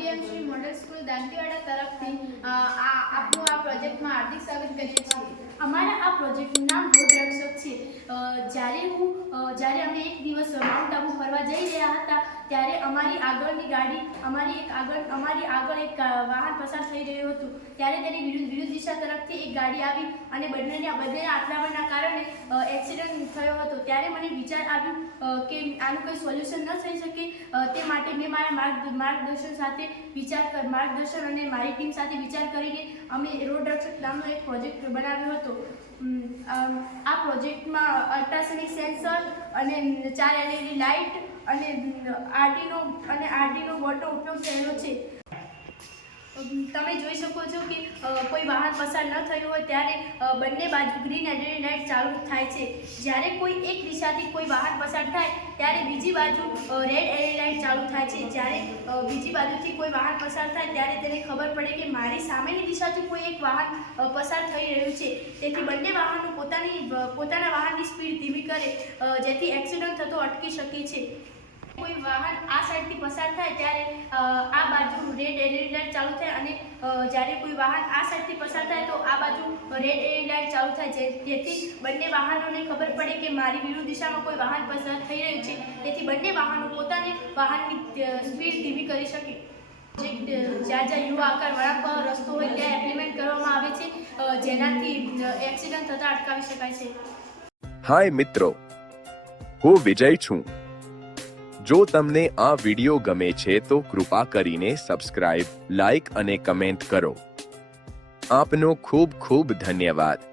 PM SHRI model school Dantiwada તરફથી આપનું આ પ્રોજેક્ટમાં હાર્દિક સ્વાગત કરીએ છીએ। અમારા આ પ્રોજેક્ટનું નામ રોડ રક્ષક છે। જ્યારે અમે એક દિવસ માઉન્ટ આબુ ફરવા જઈ રહ્યા હતા ત્યારે અમારી આગળ એક વાહન પસાર થઈ રહ્યું હતું। ત્યારે તેની વિરુદ્ધ દિશા તરફથી એક ગાડી આવી અને બંનેના અથડામણના કારણે એક્સિડન્ટ થયો હતો। ત્યારે મને વિચાર આવ્યું કે આનું કોઈ સોલ્યુશન ન થઈ શકે, તે માટે મેં મારા માર્ગદર્શન અને મારી ટીમ સાથે વિચાર કરીને અમે રોડ રક્ષક નામનો એક પ્રોજેક્ટ બનાવ્યો હતો। આ પ્રોજેક્ટમાં અલ્ટ્રાસોનિક સેન્સર અને 4 LED લાઇટ અને આર્ડિનો બોર્ડનો ઉપયોગ થયેલો છે। તમે જોઈ શકો છો કે કોઈ વાહન પસાર ન થયું હોય ત્યારે બંને બાજુ ગ્રીન LED લાઇટ ચાલુ થાય છે। જ્યારે કોઈ એક દિશાથી કોઈ વાહન પસાર થાય ત્યારે બીજી બાજુ રેડ LED લાઇટ ચાલુ થાય છે। જ્યારે બીજી બાજુથી કોઈ વાહન પસાર થાય ત્યારે તેને ખબર પડે કે મારી સામેની દિશાથી કોઈ એક વાહન પસાર થઈ રહ્યું છે, તેથી બંને વાહનો પોતાના વાહનની સ્પીડ ધીમી કરે જેથી એક્સિડન્ટ થતો અટકી શકે છે। કોઈ વાહન આ સાઈડથી પસાર થાય ત્યારે આ બાજુ રેડ LED લાઇટ ચાલુ થાય અને જ્યારે કોઈ વાહન આ સાઈડથી પસાર થાય તો આ બાજુ રેડ LED લાઇટ ચાલુ થાય છે, જેથી બંને વાહનોને ખબર પડે કે મારી વિરુદ્ધ દિશામાં કોઈ વાહન પસાર થઈ રહ્યું છે, તેથી બંને વાહનો પોતાની વાહનની સ્પીડ ધીમી કરી શકે। જ્યાં યુવા આકાર વળાંક રસ્તો હોય ત્યાં ઇમ્પ્લિમેન્ટ કરવામાં આવે છે, જેનાથી એક્સિડન્ટ થતા અટકાવી શકાય છે। હાય મિત્રો, હું વિજય છું। જો તમને આ વિડિયો ગમે છે તો કૃપા કરીને સબસ્ક્રાઇબ, લાઇક અને કમેન્ટ કરો। આપનો ખૂબ ખૂબ ધન્યવાદ।